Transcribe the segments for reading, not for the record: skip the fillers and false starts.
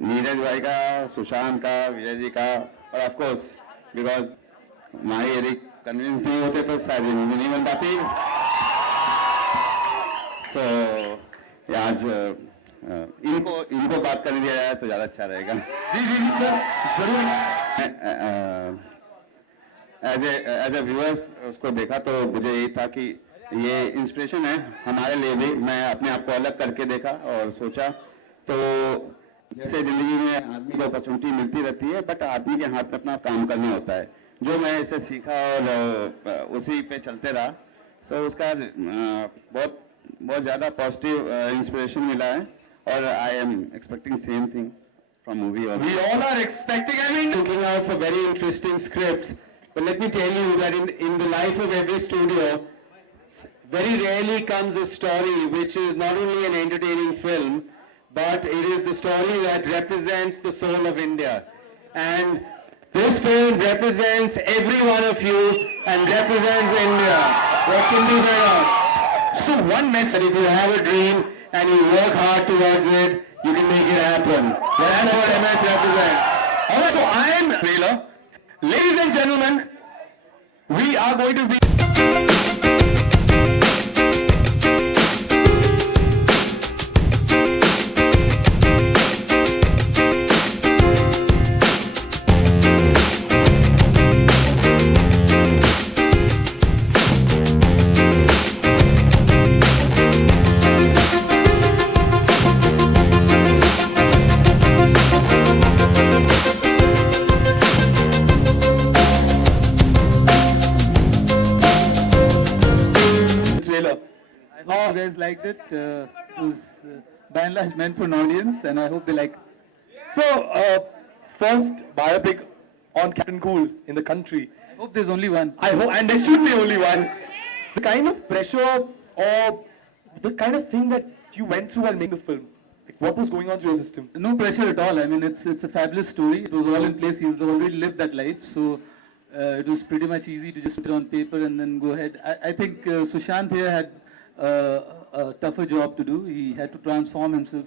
नीरज भाई का, सुशांत का, विजय जी का, और ऑफ कोर्स बिकॉज माही यदि कन्विंस नहीं होते तो शायद ये मूवी नहीं बन पाती। तो आज इनको इनको बात करने दिया जाए तो ज्यादा अच्छा रहेगा। जी जी जी सर, जरूर। एज ए व्यूअर्स उसको देखा तो मुझे यही था कि ये इंस्पिरेशन है हमारे लिए भी। मैं अपने आप को अलग करके देखा और सोचा, तो जैसे जिंदगी में आदमी को अपॉर्चुनिटी मिलती रहती है, बट आदमी के हाथ में अपना काम करना होता है। जो मैं इसे सीखा और उसी पे चलते रहा, तो उसका बहुत बहुत ज़्यादा पॉजिटिव इंस्पिरेशन मिला है, और I am expecting same thing from movie. We all are expecting, I mean, looking out for very interesting scripts. But let me tell you that in the life of every studio, very rarely comes a story which is not only an entertaining film, but it is the story that represents the soul of India. And this film represents every one of you and represents India. What can be better? So one message, if you have a dream and you work hard towards it, you can make it happen. That's what MS represents. alright, so I am trailer. Ladies and gentlemen, we are going to be trailer. I hope you guys liked it. It was by and large meant for an audience, and I hope they like it. So, first biopic on Captain Cool in the country. I hope there's only one. I hope, and there should be only one. The kind of pressure or the kind of thing that you went through while making the film, like what was going on through your system? No pressure at all. I mean, it's a fabulous story. It was all in place. He's already lived that life, so it was pretty much easy to just put it on paper and then go ahead. I think Sushant here had a tougher job to do. He had to transform himself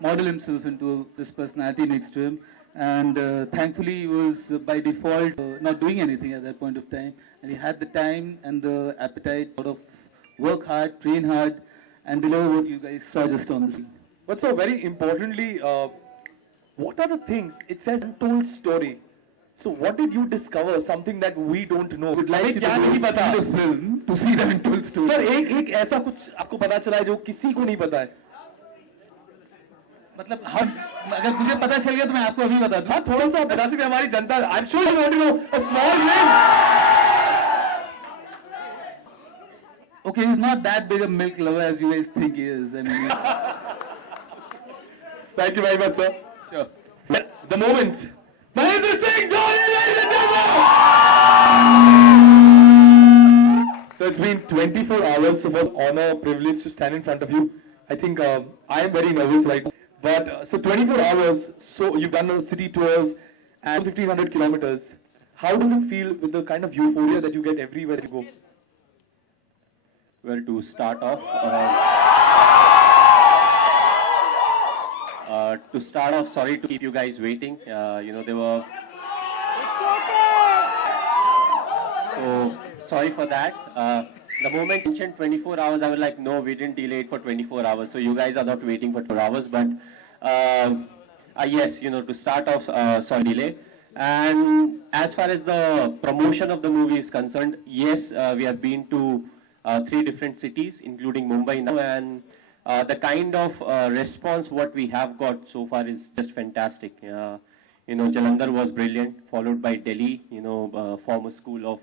model himself into this personality next to him. And thankfully, he was by default not doing anything at that point of time. And he had the time and the appetite to sort of work hard, train hard, and deliver what you guys saw just on the screen. But so very importantly, what are the things? It says untold story. So what did you discover? Something that we don't know. Would like you to क्या go नहीं see पता? the film to see the untold story. Sir एक ऐसा कुछ आपको पता चला है जो किसी को नहीं पता है? मतलब हम अगर मुझे पता चल गया तो मैं आपको अभी बता दूं। हाँ थोड़ा सा बता सकते हैं हमारी जनता। I'm sure you want to know a small name. Okay, he's not that big a milk lover as you guys think he is. I mean, Thank you very much, sir. sure. The moment. Mahendra Singh Dhoni, ladies and gentlemen! So it's been 24 hours, so it was honor, privilege to stand in front of you. I think I am very nervous right now. But so 24 hours, so you've done the city tours and 1500 kilometers. How does it feel with the kind of euphoria that you get everywhere you go? Well, to start off, sorry to keep you guys waiting. They were. So sorry for that. The moment you mentioned 24 hours, I was like, no, we didn't delay it for 24 hours. So you guys are not waiting for 2 hours. But yes, to start off, sorry delay. And as far as the promotion of the movie is concerned, yes, we have been to 3 different cities, including Mumbai now, and the kind of response what we have got so far is just fantastic. Jalandhar was brilliant, followed by Delhi, former school of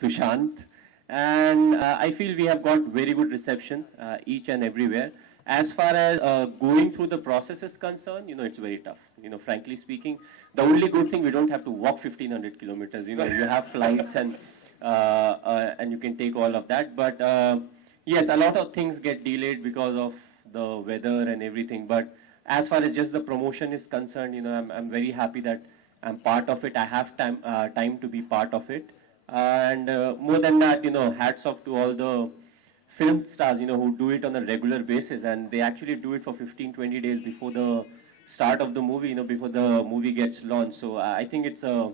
Sushant. And I feel we have got very good reception each and everywhere. As far as going through the process is concerned, it's very tough. Frankly speaking, the only good thing, we don't have to walk 1500 kilometers. You have flights and you can take all of that. But yes, a lot of things get delayed because of the weather and everything. But as far as just the promotion is concerned, I'm very happy that I'm part of it. I have time to be part of it. And more than that, hats off to all the film stars, who do it on a regular basis, and they actually do it for 15-20 days before the start of the movie, before the movie gets launched. So I think it's a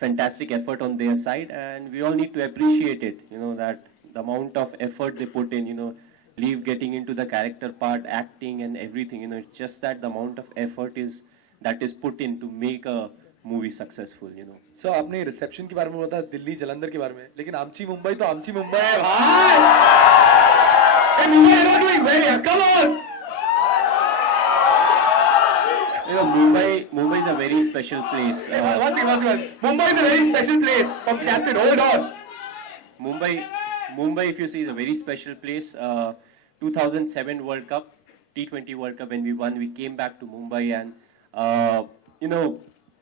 fantastic effort on their side, and we all need to appreciate it. That the amount of effort they put in. Leave getting into the character part, acting and everything. It's just that the amount of effort that is put in to make a movie successful. So आपने रिसेप्शन के बारे में बताया, दिल्ली जलंधर के बारे में, लेकिन आमची मुंबई तो आमची मुंबई है भाई. Hey, Mumbai, you're not doing well here. Come on. Mumbai is a very special place. One second. Mumbai is a very special place. From Captain, hold on. Mumbai, if you see, is a very special place. 2007 World Cup, T20 World Cup, when we won, we came back to Mumbai, and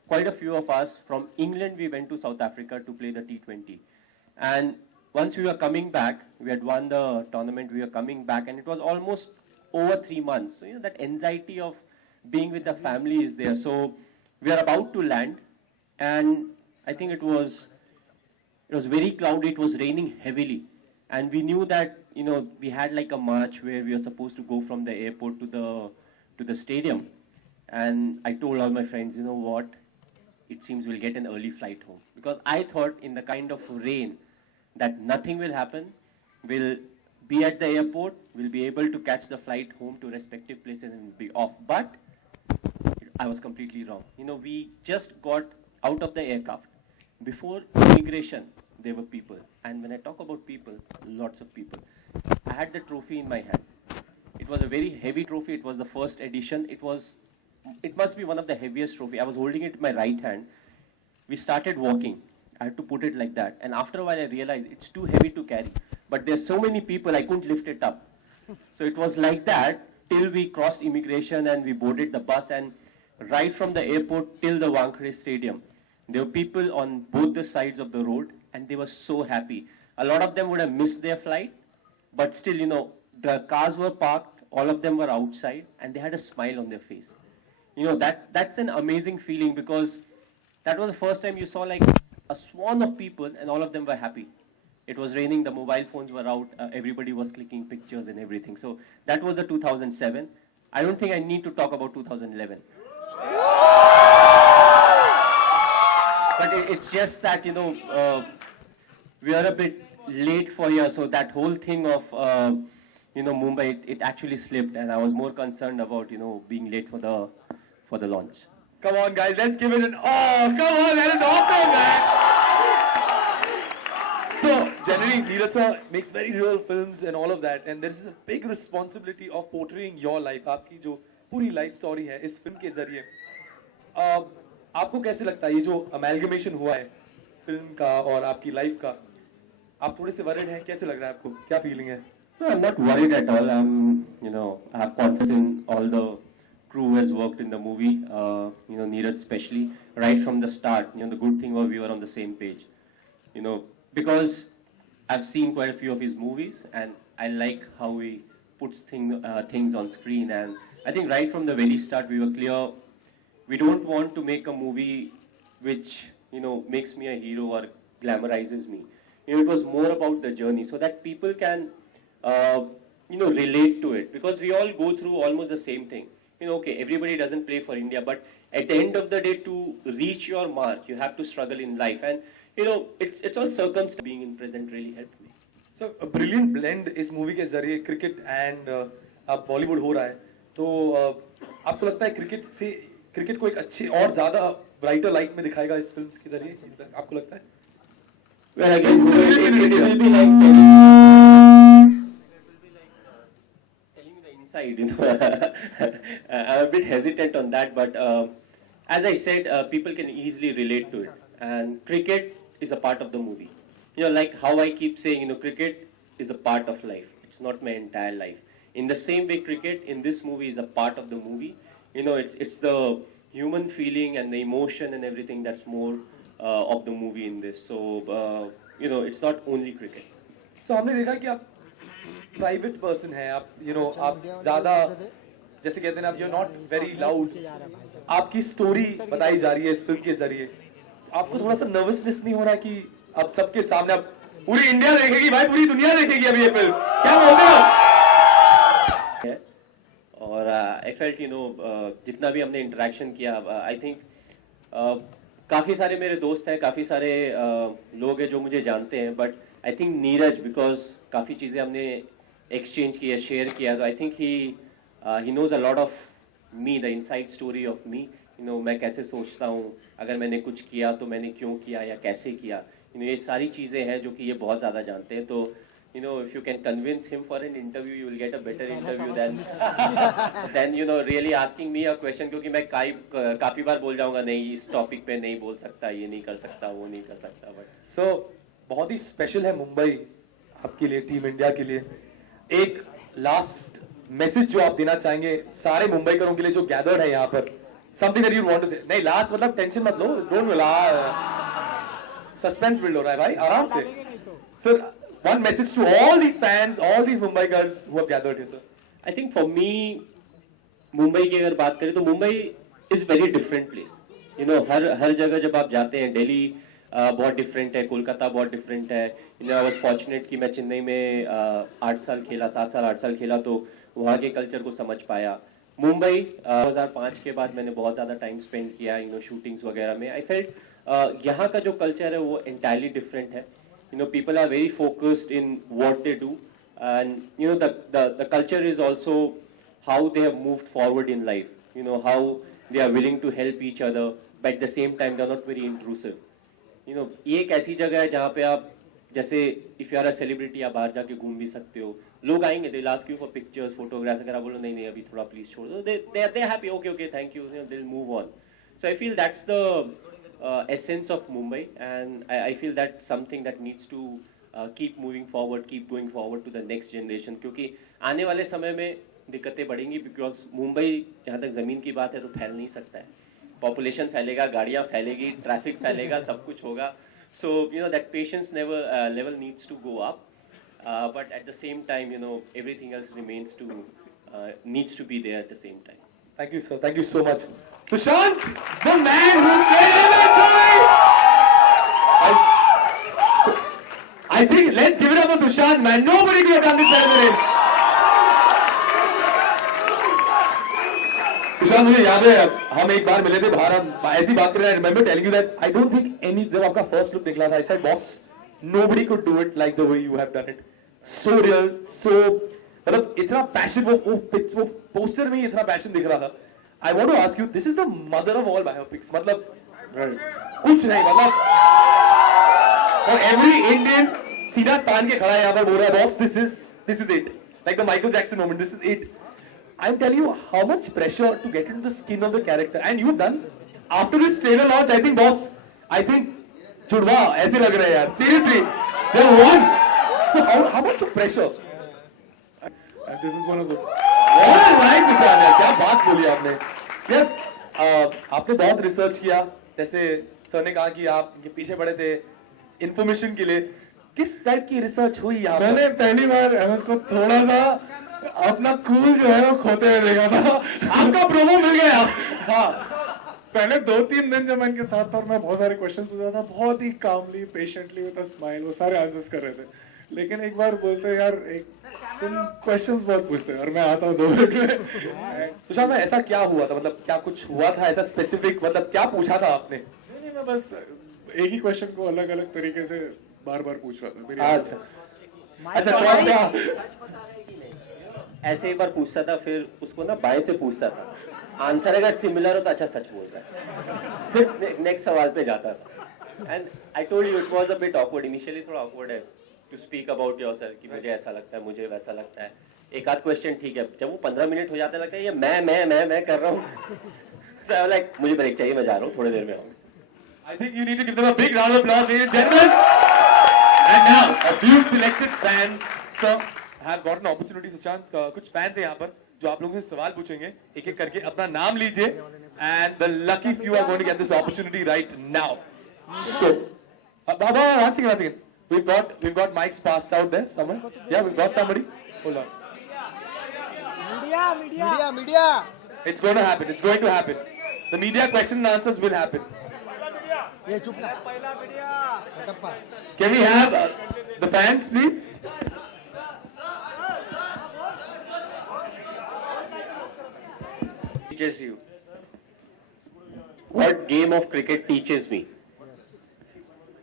quite a few of us from England, we went to South Africa to play the T20. And once we were coming back, we had won the tournament, we were coming back, and it was almost over 3 months. So, that anxiety of being with the family is there. So we are about to land, and I think it was very cloudy, it was raining heavily. And we knew that, we had like a march where we were supposed to go from the airport to the stadium. And I told all my friends, you know what, it seems we'll get an early flight home. Because I thought in the kind of rain that nothing will happen. We'll be at the airport, we'll be able to catch the flight home to respective places and be off. But I was completely wrong. We just got out of the aircraft. Before immigration, there were people. And when I talk about people, lots of people. I had the trophy in my hand. It was a very heavy trophy. It was the first edition. It must be one of the heaviest trophy. I was holding it in my right hand. We started walking. I had to put it like that. And after a while, I realized it's too heavy to carry. But there's so many people, I couldn't lift it up. So it was like that till we crossed immigration and we boarded the bus. And right from the airport till the Wankhede Stadium, there were people on both the sides of the road, and they were so happy. A lot of them would have missed their flight, but still, the cars were parked, all of them were outside, and they had a smile on their face. That's an amazing feeling, because that was the first time you saw like a swarm of people, and all of them were happy. It was raining, the mobile phones were out, everybody was clicking pictures and everything. So that was the 2007. I don't think I need to talk about 2011. But it's just that, we are a bit late for here. So that whole thing of, Mumbai, it actually slipped. And I was more concerned about, being late for the launch. Come on, guys, let's give it an oh! Come on, that is awesome, man! So, generally, Neeraj sir makes very real films and all of that. And there is a big responsibility of portraying your life. आपकी जो पूरी life story है इस film के जरिए. आपको कैसे लगता है ये जो amalgamation हुआ है फिल्म का और आपकी लाइफ का, आप थोड़े से worried हैं, कैसे लग रहा है आपको, क्या फीलिंग है? No, I'm not worried at all. I have confidence in all the crew who has worked in the movie, Neeraj especially, right from the start. The good thing was we were on the same page. Because I've seen quite a few of his movies, and I like how he puts things on screen. And I think right from the very start we were clear, we don't want to make a movie which, makes me a hero or glamorizes me. It was more about the journey, so that people can, relate to it. Because we all go through almost the same thing. Okay, everybody doesn't play for India, but at the end of the day, to reach your mark, you have to struggle in life. And, it's all circumstance. Being in present really helped me. So, a brilliant blend इस मूवी के जरिए cricket and अब बॉलीवुड हो रहा है. तो आपको लगता है क्रिकेट को एक अच्छी और ज्यादा ब्राइटर लाइट में दिखाएगा इस फिल्म के जरिए, आपको लगता है? Well, again, it will be like telling you the inside, I'm a bit hesitant on that, but as I said, people can easily relate to it. And cricket is a part of the movie. Like how I keep saying, cricket is a part of life. It's not my entire life. In the same way, cricket in this movie is a part of the movie. It's the human feeling and the emotion and everything that's more of the movie in this. So, it's not only cricket. So, हमने देखा कि आप private person हैं, आप, आप ज़्यादा, जैसे कहते हैं आप, you're not very loud. आपकी story बताई जा रही है इस फिल्म के जरिए. आपको थोड़ा सा nervousness नहीं हो रहा कि अब सबके सामने अब पूरी इंडिया देखेगी, भाई पूरी दुनिया देखेगी अभी ये फिल्म, क्या बोलते हो? और आई फेल्ट जितना भी हमने इंटरेक्शन किया, आई थिंक काफ़ी सारे मेरे दोस्त हैं, काफ़ी सारे लोग हैं जो मुझे जानते हैं, but I think Neeraj, because काफ़ी चीज़ें हमने एक्सचेंज किया, शेयर किया, तो I think he knows a lot of me, the inside story of me, मैं कैसे सोचता हूँ, अगर मैंने कुछ किया तो मैंने क्यों किया या कैसे किया, ये सारी चीज़ें हैं जो कि ये बहुत ज़्यादा जानते हैं. तो if you can convince him for an interview, you will get a better interview than really asking me a question, क्योंकि मैं काफी बार बोल जाऊंगा नहीं इस टॉपिक पे नहीं बोल सकता, ये नहीं कर सकता, वो नहीं कर सकता. बट सो बहुत ही स्पेशल है मुंबई आपके लिए, टीम इंडिया के लिए. एक लास्ट मैसेज जो आप देना चाहेंगे सारे मुंबईकरों के लिए जो गैदर्ड है यहाँ पर, something that you want to say. नहीं लास्ट मतलब टेंशन मत लो, डोंट सस्पेंस बिल्ड हो रहा है भाई, आराम से. Sir, one message to all these fans, all these Mumbaikars who have gathered here, sir. I think for me, Mumbai की अगर बात करें तो Mumbai is very different place. हर जगह जब आप जाते हैं, दिल्ली बहुत डिफरेंट है, कोलकाता बहुत डिफरेंट है. आई वाज फॉर्चुनेट कि मैं चेन्नई में 7 साल 8 साल खेला, तो वहाँ के कल्चर को समझ पाया. मुंबई 2005 के बाद मैंने बहुत ज़्यादा टाइम स्पेंड किया शूटिंग्स वगैरह में. आई फेल्ट यहाँ का जो कल्चर है वो एंटायरली डिफरेंट है. People are very focused in what they do, and the culture is also how they have moved forward in life. How they are willing to help each other, but at the same time they are not very intrusive. ये एक ऐसी जगह है जहाँ पे आप जैसे if you are a celebrity आप बाहर जाके घूम भी सकते हो, लोग आएंगे, they'll ask you for pictures, photographs. अगर आप बोलो नहीं अभी थोड़ा प्लीज छोड़ दो, they are happy, okay thank you, they'll move on. So I feel that's the essence of Mumbai, and I feel that's something that needs to keep moving forward, keep going forward to the next generation, क्योंकि आने वाले समय में दिक्कतें बढ़ेंगी, बिकॉज मुंबई जहाँ तक ज़मीन की बात है तो फैल नहीं सकता है. पॉपुलेशन फैलेगा, गाड़ियाँ फैलेगी, ट्रैफिक फैलेगा, सब कुछ होगा. So that patience level needs to go up, but at the same time everything else needs to be there at the same time. Thank you, sir. Thank you so much. Sushant, the man who played in that story. I think let's give it up for Sushant, man. Nobody could have done this better than him. Sushant, मुझे याद है हम एक बार मिले थे बाहर, हम ऐसी बात कर रहे हैं. I remember telling you that I don't think जब आपका फर्स्ट लुक निकला था, I said boss, nobody could do it like the way you have done it. So real, so मतलब इतना पैशन, वो पोस्टर में ही इतना पैशन दिख रहा था. I want to ask you, this is the mother of all biopics. मतलब कुछ नहीं, मतलब और every Indian सीधा तान के खड़ा है यहाँ पर, बोल रहा है boss, this is it, like the Michael Jackson moment, this is it. I'm telling you how much pressure to get into the skin of the character, and you've done after this trailer launch. I think boss, I think जुड़वा ऐसे लग रहे हैं यार, seriously, they won. So how much of pressure? This is one of the. Right, Sushant, यार क्या बात बोली आपने यार. आपने बहुत रिसर्च किया, जैसे सर ने कहा कि आप ये पीछे पड़े थे इंफॉर्मेशन के लिए. किस टाइप की रिसर्च हुई यहाँ पर? मैंने पहली बार एमएस को थोड़ा सा अपना कूल जो है वो खोते हुए देखा था. आपका प्रोमो मिल गया. हाँ, पहले 2-3 दिन जब मैं इनके साथ था और मैं बहुत सारे क्वेश्चंस पूछ रहा था, बहुत ही कामली पेशेंटली विद अ स्माइल वो सारे आंसर्स कर रहे थे. लेकिन एक बार बोलते यार तुम क्वेश्चंस बहुत पूछते और मैं आता हूँ 2 मिनट में. सुशांत भाई, ऐसा क्या हुआ था, मतलब क्या कुछ हुआ था ऐसा स्पेसिफिक, मतलब क्या पूछा था आपने? नहीं, मैं बस एक ही क्वेश्चन को अलग अलग तरीके से बार बार पूछ रहा था. मेरी अच्छा, कौन था? ऐसे एक बार पूछता था, फिर उसको ना बाएं से पूछता था, आंसर अगर सिमिलर हो तो अच्छा सच बोलता है, फिर नेक्स्ट सवाल पे जाता था. And I told you it was a bit awkward initially, थोड़ा ऑकवर्ड है टू स्पीक अबाउट योरसेल्फ कि मुझे ऐसा लगता है, मुझे वैसा लगता है. एक आध क्वेश्चन ठीक है, जब वो 15 मिनट हो जाता है लगता है ये मैं कर रहा हूँ. So like मुझे ब्रेक चाहिए, मैं जा रहा हूँ, थोड़ी देर में आऊंगा. I think you need to give them a big round of applause, ladies and gentlemen. And now a few selected fans, sir, have got an opportunity. Sushant, कुछ fans हैं यहाँ पर जो आप लोगों से सवाल पूछेंगे, एक एक करके अपना नाम लीजिए, and the lucky few are going to get this opportunity right now. So, one second. We've got mics passed out there somewhere. Yeah, we've got somebody. Hold on. Media. It's going to happen. It's going to happen. The media question and answers will happen. ये चुप ना. हटप्पा. Can we have the fans, please? teaches you? What game of cricket teaches me?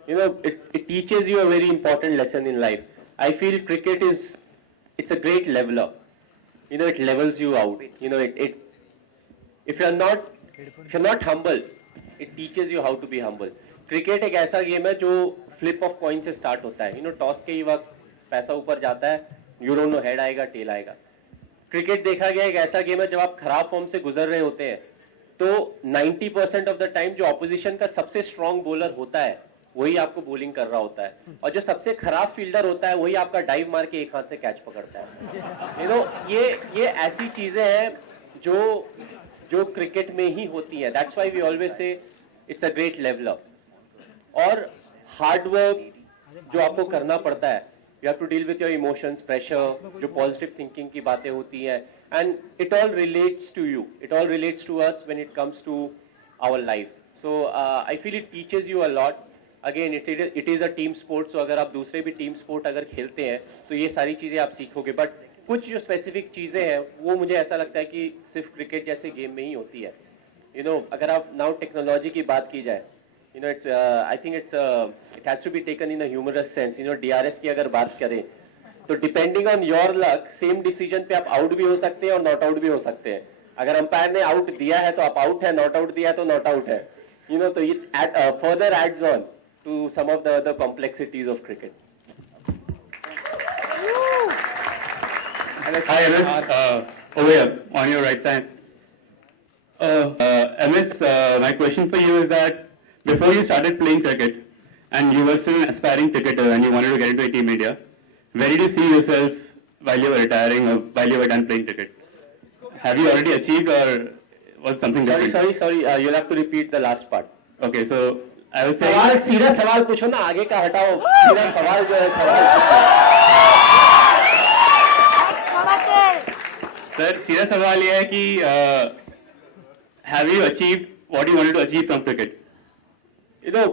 You know, it teaches you a very important lesson in life. I feel cricket it's a great leveler. You know, it levels you out. You know, if you're not humble, it teaches you how to be humble. Cricket एक ऐसा गेम है जो flip of coin से start होता है. You know, toss के ही वक्त पैसा ऊपर जाता है. You don't know head आएगा, tail आएगा. क्रिकेट देखा गया एक ऐसा गेम है जब आप खराब फॉर्म से गुजर रहे होते हैं तो 90% ऑफ द टाइम जो ऑपोजिशन का सबसे स्ट्रॉन्ग बॉलर होता है वही आपको बॉलिंग कर रहा होता है और जो सबसे खराब फील्डर होता है वही आपका डाइव मार के एक हाथ से कैच पकड़ता है. यू नो, ये ऐसी चीजें हैं जो क्रिकेट में ही होती हैं. That's why we always say it's a great leveller. और हार्डवर्क जो आपको करना पड़ता है, you have to deal with your emotions, pressure, जो positive thinking की बातें होती हैं, and it all relates to you. It all relates to us when it comes to our life. So I feel it teaches you a lot. Again, it is a team sport. So अगर आप दूसरे भी team sport अगर खेलते हैं तो ये सारी चीजें आप सीखोगे. But कुछ जो specific चीजें हैं वो मुझे ऐसा लगता है कि सिर्फ क्रिकेट जैसे गेम में ही होती है. You know, अगर आप now टेक्नोलॉजी की बात की जाए, you know, I think it has to be taken in a humorous sense. You know, DRS की अगर बात करें तो depending on your luck, same decision पे आप आउट भी हो सकते हैं और नॉट आउट भी हो सकते हैं. अगर अंपायर ने आउट दिया है तो आप आउट है, नॉट आउट दिया है तो नॉट आउट है. You know, तो it further adds on to some of the other complexities of cricket. Hi, MS. Over here, on your right side. MS, my question for you is that before you started playing cricket and you were still an aspiring cricketer and you wanted to get into Team India, where did you see yourself while you were retiring or while you were done playing cricket? Have you already achieved or was something different? Sorry. You'll have to repeat the last part. Okay, so I was saying... सवाल सीधा सवाल पूछो ना, आगे का हटाओ. सीधा सवाल जो है सवाल. सर, सीधा सवाल ये है कि have you achieved what you wanted to achieve from cricket? You know,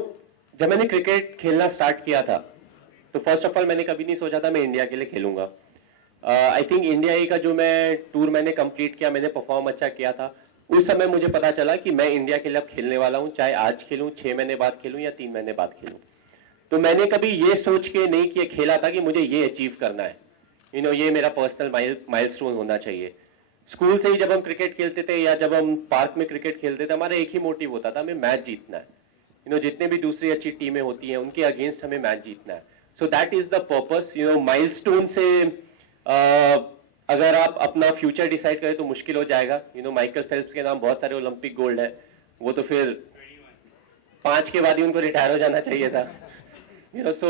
जब मैंने क्रिकेट खेलना स्टार्ट किया था तो फर्स्ट ऑफ ऑल मैंने कभी नहीं सोचा था मैं इंडिया के लिए खेलूंगा. आई थिंक इंडिया ए का जो मैं टूर मैंने कंप्लीट किया, मैंने परफॉर्म अच्छा किया था. उस समय मुझे पता चला कि मैं इंडिया के लिए अब खेलने वाला हूं, चाहे आज खेलूं, 6 महीने बाद खेलूं या 3 महीने बाद खेलूं. तो मैंने कभी ये सोच के नहीं किया खेला था कि मुझे ये अचीव करना है. यू नो, ये मेरा पर्सनल माइलस्टोन होना चाहिए. स्कूल से ही जब हम क्रिकेट खेलते थे या जब हम पार्क में क्रिकेट खेलते थे, हमारा एक ही मोटिव होता था, हमें मैच जीतना है. यू नो, जितने भी दूसरी अच्छी टीमें होती हैं उनके अगेंस्ट हमें मैच जीतना है. So that is the purpose. You know, milestone से अगर आप अपना फ्यूचर डिसाइड करें तो मुश्किल हो जाएगा. यू नो, माइकल फेल्प्स के नाम बहुत सारे ओलंपिक गोल्ड है, वो तो फिर 5 के बाद ही उनको रिटायर हो जाना चाहिए था. You know, so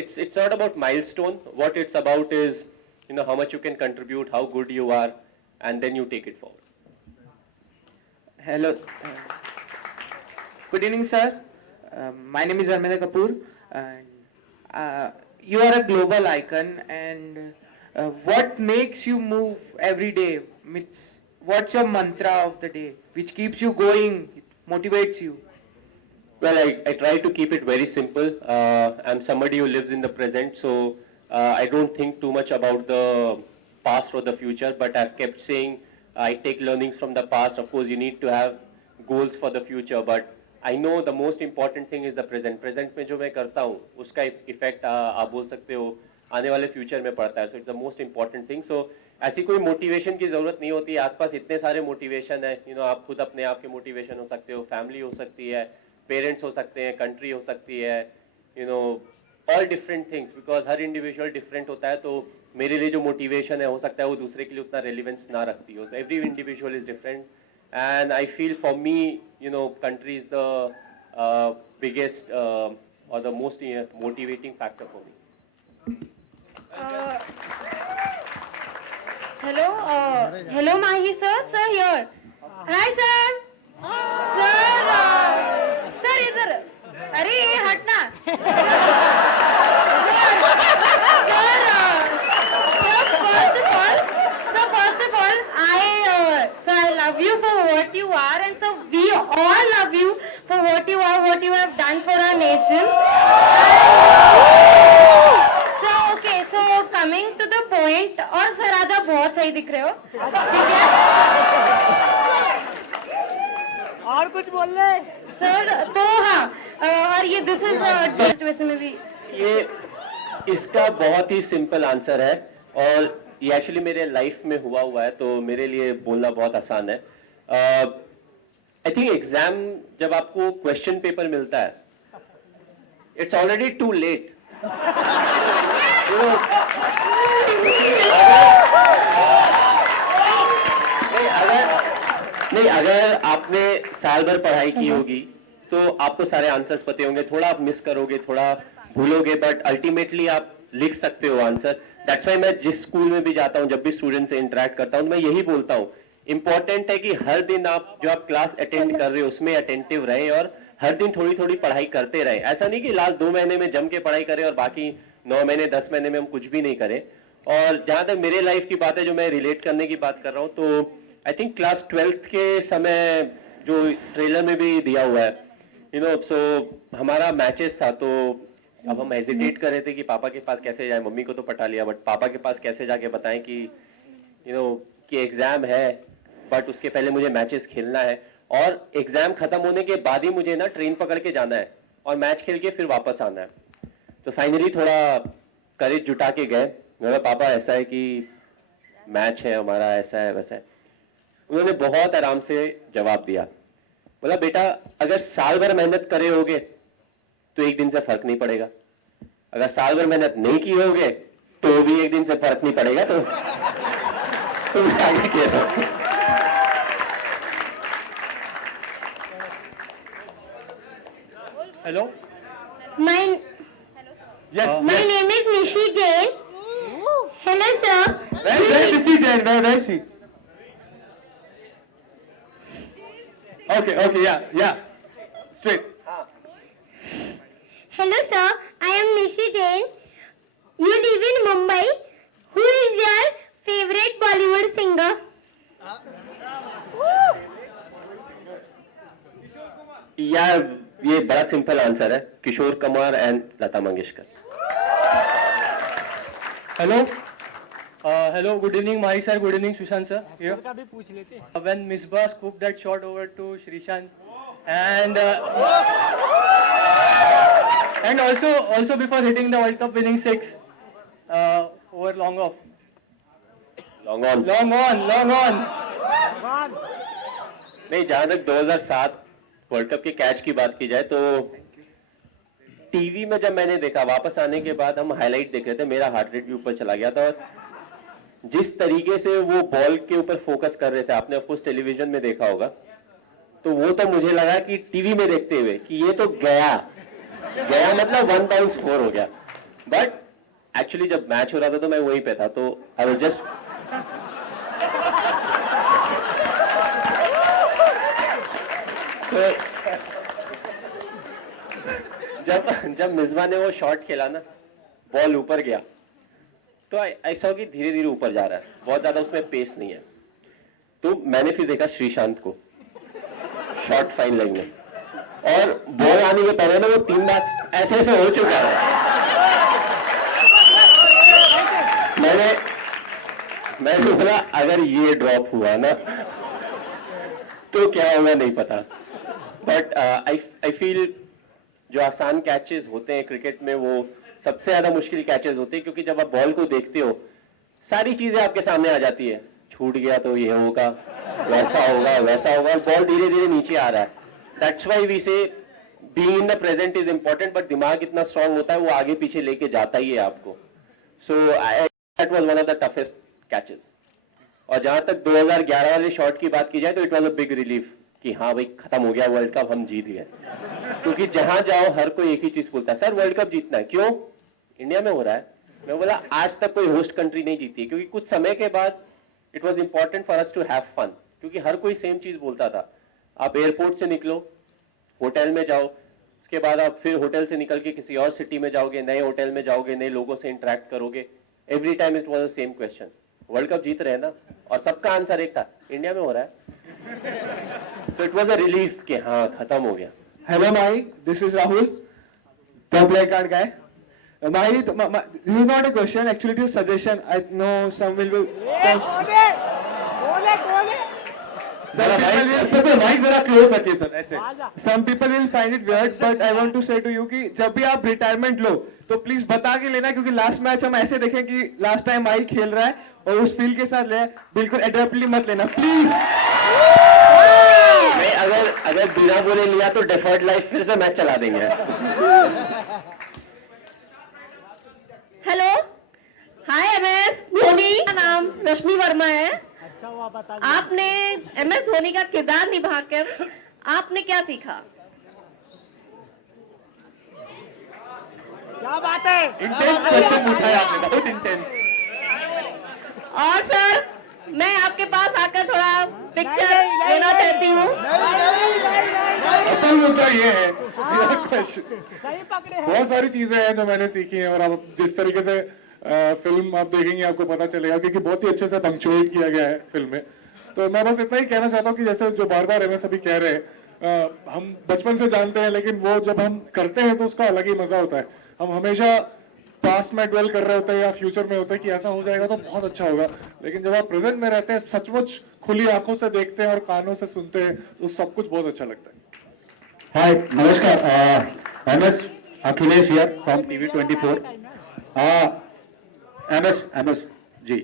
it's not about milestone. What it's about is, you know, how much you can contribute, how good you are, and then you take it forward. Hello. Good evening, sir. My name is Arminda Kapoor. You are a global icon, and what makes you move every day? What's your mantra of the day, which keeps you going, motivates you? Well, I try to keep it very simple. I'm somebody who lives in the present, so I don't think too much about the past or the future, but I've kept saying I take learnings from the past. Of course, you need to have goals for the future, but I know the most important thing is the present. Present में जो मैं करता हूँ उसका इफेक्ट आप बोल सकते हो आने वाले फ्यूचर में पड़ता है. So it's the most important thing. So ऐसी कोई मोटिवेशन की जरूरत नहीं होती. आसपास इतने सारे मोटिवेशन है. यू नो, आप खुद अपने आप के मोटिवेशन हो सकते हो, फैमिली हो सकती है, पेरेंट्स हो सकते हैं, कंट्री हो सकती है. You know, all different things, because her individual different होता है. तो मेरे लिए जो मोटिवेशन है हो सकता है वो दूसरे के लिए उतना रेलिवेंस ना रखती हो. Every individual is different, and I feel for me, you know, country is the biggest or the most motivating factor for me. Hello, Mahi sir. Sir here. Hi sir. Sir इधर. अरे हटना. First of all, I love you for what you are, and so we all love you for what you are, what you have done for our nation. So coming to the point, और सर आजा बहुत सही दिख रहे हो. और कुछ बोल रहे सर तो हाँ और ये दिस इज सिचुएशन में भी ये इसका बहुत ही सिंपल आंसर है और ये एक्चुअली मेरे लाइफ में हुआ है तो मेरे लिए बोलना बहुत आसान है। आई थिंक एग्जाम जब आपको क्वेश्चन पेपर मिलता है इट्स ऑलरेडी टू लेट। अगर आपने साल भर पढ़ाई की होगी तो आपको सारे आंसर्स पते होंगे, थोड़ा आप मिस करोगे, थोड़ा भूलोगे, बट अल्टीमेटली आप लिख सकते हो आंसर। दैट्स व्हाई मैं जिस स्कूल में भी जाता हूं, जब भी स्टूडेंट से इंटरेक्ट करता हूं, मैं यही बोलता हूं, इंपॉर्टेंट है कि हर दिन आप जो आप क्लास अटेंड कर रहे हो उसमें अटेंटिव रहे और हर दिन थोड़ी थोड़ी पढ़ाई करते रहे। ऐसा नहीं कि लास्ट 2 महीने में जम के पढ़ाई करें और बाकी 9 महीने 10 महीने में हम कुछ भी नहीं करें। और जहां तक मेरे लाइफ की बात है, जो मैं रिलेट करने की बात कर रहा हूं, तो आई थिंक क्लास 12th के समय जो ट्रेलर में भी दिया हुआ है, सो हमारा मैचेस था, तो अब हम हेजिटेट कर रहे थे कि पापा के पास कैसे जाए। मम्मी को तो पटा लिया, बट पापा के पास कैसे जाके बताएं कि कि एग्जाम है, बट उसके पहले मुझे मैचेस खेलना है और एग्जाम खत्म होने के बाद ही मुझे ना ट्रेन पकड़ के जाना है और मैच खेल के फिर वापस आना है। तो फाइनली थोड़ा करेज जुटा के गए। मेरा पापा ऐसा है कि मैच है हमारा, ऐसा है वैसा है। उन्होंने बहुत आराम से जवाब दिया, बोला बेटा अगर साल भर मेहनत करे होगे तो एक दिन से फर्क नहीं पड़ेगा, अगर साल भर मेहनत नहीं की होगे तो भी एक दिन से फर्क नहीं पड़ेगा। तो मैं आगे कह रहा हूं। Hello? my Yes. my name is Nishi Jain. Hello sir. Where is she, Jane? Where is she? Okay, yeah. Straight. Hello sir, I am Nishi Jain. You live in Mumbai. Who is your favorite Bollywood singer? यार ये बड़ा simple answer है, Kishore Kumar and Lata Mangeshkar. Hello, good evening Mahi sir, good evening Sushant sir. Here. का भी पूछ लेते When Misbah scooped that shot over to Shrishant and also before hitting the World Cup winning 6 over long off. Long on. Long on. नहीं, जहां तक 2007 world cup के कैच की बात की जाए तो टीवी में जब मैंने देखा, वापस आने के बाद हम हाईलाइट देख रहे थे, मेरा हार्ट रेट भी ऊपर चला गया था। और जिस तरीके से वो बॉल के ऊपर फोकस कर रहे थे, आपने ऑफकोर्स टेलीविजन में देखा होगा, तो वो तो मुझे लगा कि टीवी में देखते हुए कि ये तो गया मतलब 1 बाउंस स्कोर हो गया। बट एक्चुअली जब मैच हो रहा था तो मैं वहीं पे था, तो आई वाज जस्ट जब मिसबा ने वो शॉट खेला ना, बॉल ऊपर गया, तो ऐसा कि धीरे धीरे ऊपर जा रहा है, बहुत ज्यादा उसमें पेस नहीं है। तो मैंने फिर देखा श्रीशांत को शॉट फाइन लेग में, और बॉल आने के पहले ना वो 3 बार ऐसे हो चुका है। मैंने बोला अगर ये ड्रॉप हुआ ना तो क्या होगा नहीं पता। बट आई फील जो आसान कैचेस होते हैं क्रिकेट में, वो सबसे ज्यादा मुश्किल कैचेस होते हैं, क्योंकि जब आप बॉल को देखते हो सारी चीजें आपके सामने आ जाती है। छूट गया तो ये होगा, वैसा होगा, और बॉल धीरे धीरे नीचे आ रहा है। दैट्स व्हाई वी से being in the present is important, but दिमाग इतना स्ट्रांग होता है वो आगे पीछे लेके जाता ही है आपको। So that was one of the toughest catches. और जहां तक 2011 वाले शॉट की बात की जाए तो it was a big relief कि हाँ भाई खत्म हो गया वर्ल्ड कप, हम जीत गए। क्योंकि जहां जाओ हर कोई एक ही चीज बोलता है, सर वर्ल्ड कप जीतना है। क्यों? इंडिया में हो रहा है। मैं बोला आज तक कोई होस्ट कंट्री नहीं जीती, क्योंकि कुछ समय के बाद it was important for us to have fun, क्योंकि हर कोई सेम चीज बोलता था। आप एयरपोर्ट से निकलो, होटल में जाओ, उसके बाद आप फिर होटल से निकल के किसी और सिटी में जाओगे, नए होटल में जाओगे, नए लोगों से इंटरेक्ट करोगे, every time it was the same question, world cup जीत रहे हैं ना? और सबका आंसर एक था, इंडिया में हो रहा है। तो इट वॉज अ रिलीफ कि हाँ खत्म हो गया। Hello Mahi, this is Rahul, the play card guy. Mahi, this is not a question, actually it is a suggestion. I know some will be... mic जरा क्लोज रखिए sir, ऐसे। Some people will find it weird, but I want to say to you कि जब भी आप रिटायरमेंट लो तो प्लीज बता के लेना, क्योंकि लास्ट मैच हम ऐसे देखें कि लास्ट टाइम भाई खेल रहा है और उस फील के साथ ले, बिल्कुल एडप्टली मत लेना प्लीज। नहीं, अगर बिना बोले लिया तो डेफर्ड लाइफ फिर से मैच चला देंगे। हेलो, हाय MS धोनी, का नाम रश्मि वर्मा है। आपने MS धोनी का किरदार निभाकर आपने क्या सीखा? क्या बात है, इंटेंस क्वेश्चन पूछा है आपने, बहुत इंटेंस। और सर, मैं आपके पास आकर थोड़ा पिक्चर लेना चाहती हूँ। असल मुद्दा ये है, मेरा क्वेश्चन, सही पकड़े हैं। बहुत सारी चीजें हैं जो मैंने सीखी हैं, और आप जिस तरीके से फिल्म आप देखेंगे आपको पता चलेगा, क्योंकि बहुत ही अच्छे से पंक्चुएट किया गया है फिल्म में। तो मैं बस इतना ही कहना चाहता हूँ कि जैसे जो बार बार MS अभी कह रहे हैं, हम बचपन से जानते हैं, लेकिन वो जब हम करते हैं तो उसका अलग ही मजा होता है। हम हमेशा पास्ट में ड्वेल कर रहे होते हैं या फ्यूचर में होता है कि ऐसा हो जाएगा तो बहुत अच्छा होगा, लेकिन जब आप प्रेजेंट में रहते हैं, सचमुच खुली आंखों से देखते हैं और कानों से सुनते हैं, तो सब कुछ बहुत अच्छा लगता है। हाय, नमस्कार, MS Akhilesh here from TV24। MS जी,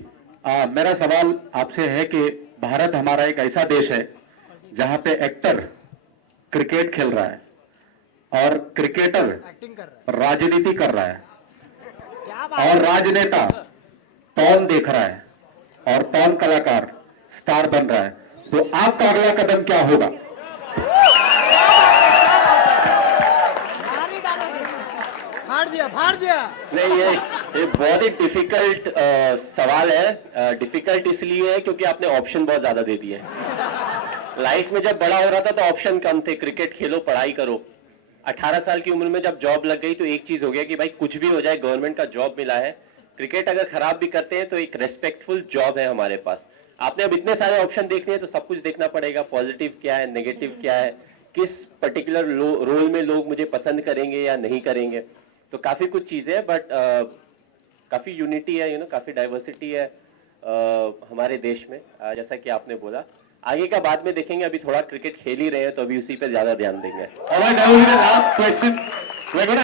मेरा सवाल आपसे है कि भारत हमारा एक ऐसा देश है जहां पे एक्टर क्रिकेट खेल रहा है और क्रिकेटर एक्टिंग कर रहा राजनीति कर रहा है है, क्या बात और राजनेता पॉन देख रहा है और पॉन कलाकार स्टार बन रहा है, तो आपका अगला कदम क्या होगा? फाड़ दिया। नहीं, ये बहुत ही डिफिकल्ट सवाल है। डिफिकल्ट इसलिए है क्योंकि आपने ऑप्शन बहुत ज्यादा दे दिए। लाइफ में जब बड़ा हो रहा था तो ऑप्शन कम थे, क्रिकेट खेलो, पढ़ाई करो। 18 साल की उम्र में जब जॉब लग गई तो एक चीज हो गया कि भाई कुछ भी हो जाए, गवर्नमेंट का जॉब मिला है। क्रिकेट अगर खराब भी करते हैं तो एक रेस्पेक्टफुल जॉब है हमारे पास। आपने अब इतने सारे ऑप्शन देखने हैं तो सब कुछ देखना पड़ेगा, पॉजिटिव क्या है, नेगेटिव क्या है, किस पर्टिकुलर रोल में लोग मुझे पसंद करेंगे या नहीं करेंगे। तो काफी कुछ चीजें हैं, बट काफी यूनिटी है, काफी डाइवर्सिटी है हमारे देश में, जैसा कि आपने बोला। आगे का बाद में देखेंगे, अभी थोड़ा क्रिकेट खेल ही रहे हैं तो अभी उसी पे ज्यादा ध्यान देंगे। Alright, that was the last question. We're gonna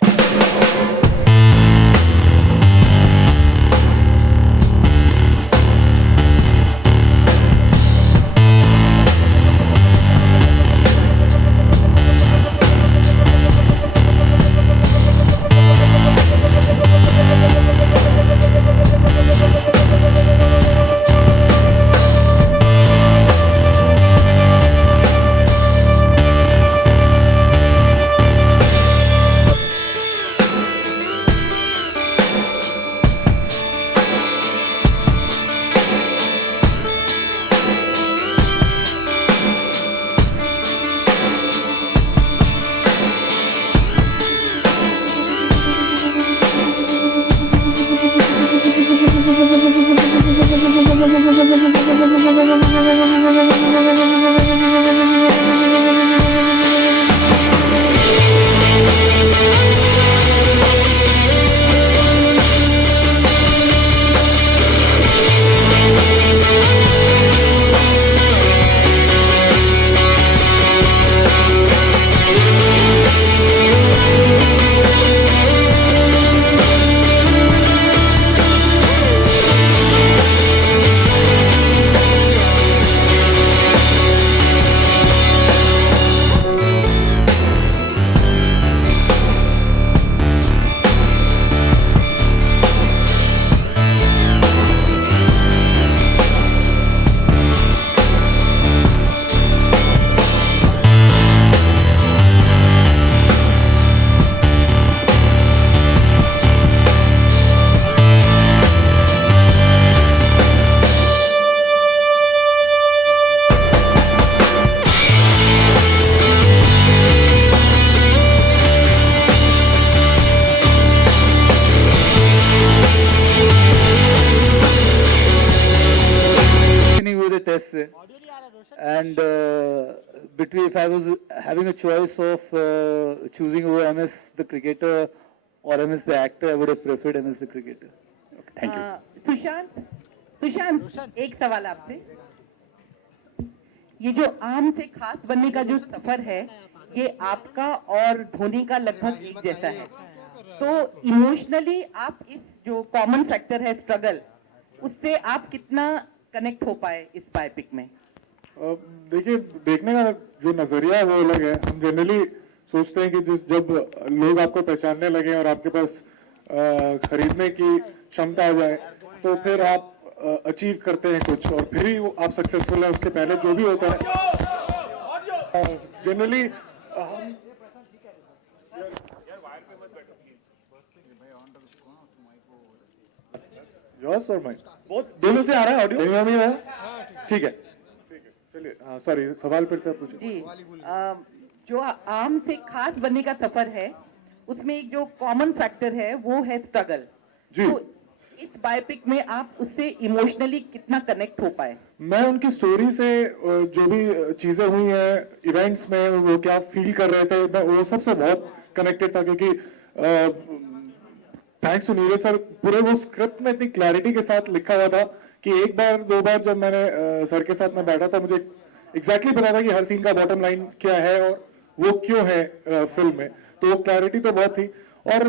tests, and between, if I was having a choice of choosing over MS the cricketer or MS the actor, I would have preferred MS the cricketer. Thank you. Sushant, एक सवाल आपसे। ये जो आम से खास बनने का जो सफर है, ये आपका और धोनी का लगभग एक जैसा है। तो इमोशनली आप इस जो कॉमन फैक्टर है स्ट्रगल, उससे आप कितना कनेक्ट हो पाए इस बायोपिक में? देखिए, देखने का जो नजरिया है वो अलग है। हम जनरली सोचते हैं कि जब लोग आपको पहचानने लगे और आपके पास खरीदने की क्षमता आ जाए तो फिर आप अचीव करते हैं कुछ और फिर ही आप सक्सेसफुल है। उसके पहले जो भी होता है जनरली हम योर्स और माइक दोनों से आ रहा है ऑडियो? नहीं है? ठीक है, चलिए। हाँ, सॉरी, सवाल फिर से पूछिए। जी, जो आम से खास बनने का सफर है, उसमें एक जो कॉमन फैक्टर है वो है स्ट्रगल। जी। तो इस बायोपिक में आप उससे इमोशनली कितना कनेक्ट हो पाए? मैं उनकी स्टोरी से जो भी चीजें हुई हैं इवेंट्स में, वो क्या फील कर रहे थे, मैं वो सबसे बहुत कनेक्टेड था। क्योंकि थैंक्स टू नीरज सर, पूरे वो स्क्रिप्ट में इतनी क्लैरिटी के साथ लिखा हुआ था कि एक बार दो बार जब मैंने सर के साथ में बैठा था, मुझे एग्जैक्टली पता था कि हर सीन का बॉटम लाइन क्या है और वो क्यों है फिल्म में। तो वो क्लैरिटी तो बहुत थी। और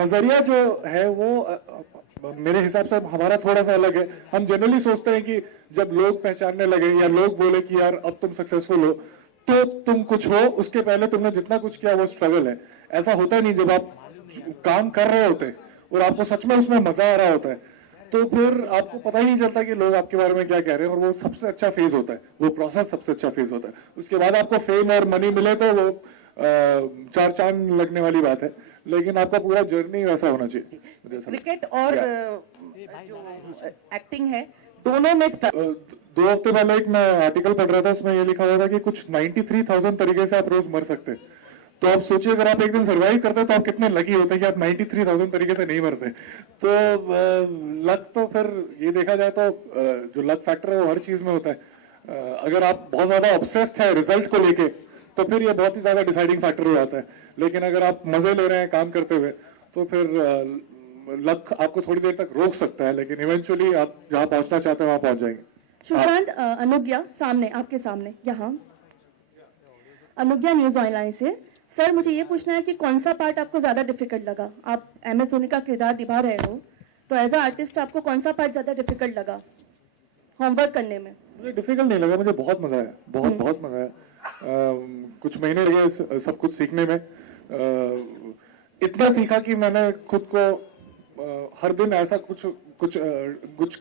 नजरिया जो है वो मेरे हिसाब से हमारा थोड़ा सा अलग है। हम जनरली सोचते हैं कि जब लोग पहचानने लगे या लोग बोले कि यार अब तुम सक्सेसफुल हो तो तुम कुछ हो, उसके पहले तुमने जितना कुछ किया वो स्ट्रगल है। ऐसा होता नहीं। जब आप काम कर रहे होते हैं और आपको सच में उसमें मजा आ रहा होता है तो फिर आपको पता ही नहीं चलता कि लोग आपके बारे में क्या कह रहे हैं। और वो सबसे अच्छा फेज होता है, वो प्रोसेस सबसे अच्छा फेज होता है। उसके बाद आपको फेम और मनी मिले तो वो चार चांद लगने वाली बात है, लेकिन आपका पूरा जर्नी वैसा होना चाहिए। क्रिकेट और जो एक्टिंग है, दोनों में 2 हफ्ते पहले एक मैं आर्टिकल पढ़ रहा था, उसमें ये लिखा हुआ था कि कुछ 93,000 तरीके से आप रोज मर सकते हैं। तो आप सोचिए अगर आप एक दिन सर्वाइव करते तो आप कितने लकी होते कि आप 93,000 तरीके से नहीं मरते। तो लक तो फिर ये देखा जाए तो जो लक फैक्टर है वो हर चीज में होता है। अगर आप बहुत ज्यादा ऑब्सेस्ड है रिजल्ट को लेके तो फिर ये बहुत ही ज्यादा डिसाइडिंग फैक्टर हो जाता है। लेकिन अगर आप मजे ले रहे हैं काम करते हुए तो फिर लक आपको थोड़ी देर तक रोक सकता है, लेकिन इवेंचुअली आप जहां पहुंचना चाहते हैं वहां पहुंच जाएंगे। सुशांत, अनुज्ञा सामने, आपके सामने यहाँ। अनुज्ञा, न्यूज ऑनलाइन से। सर, मुझे ये पूछना है कि कौन सा पार्ट आपको ज्यादा डिफिकल्ट लगा? आप MS धोनी का किरदार निभा रहे हो, तो एज अ आर्टिस्ट आपको कौन सा पार्ट ज्यादा डिफिकल्ट लगा होमवर्क करने में? मुझे डिफिकल्ट नहीं लगा, मुझे बहुत मजा आया, बहुत मजा आया। कुछ महीने लगे सब कुछ सीखने में। इतना सीखा कि मैंने खुद को हर दिन ऐसा कुछ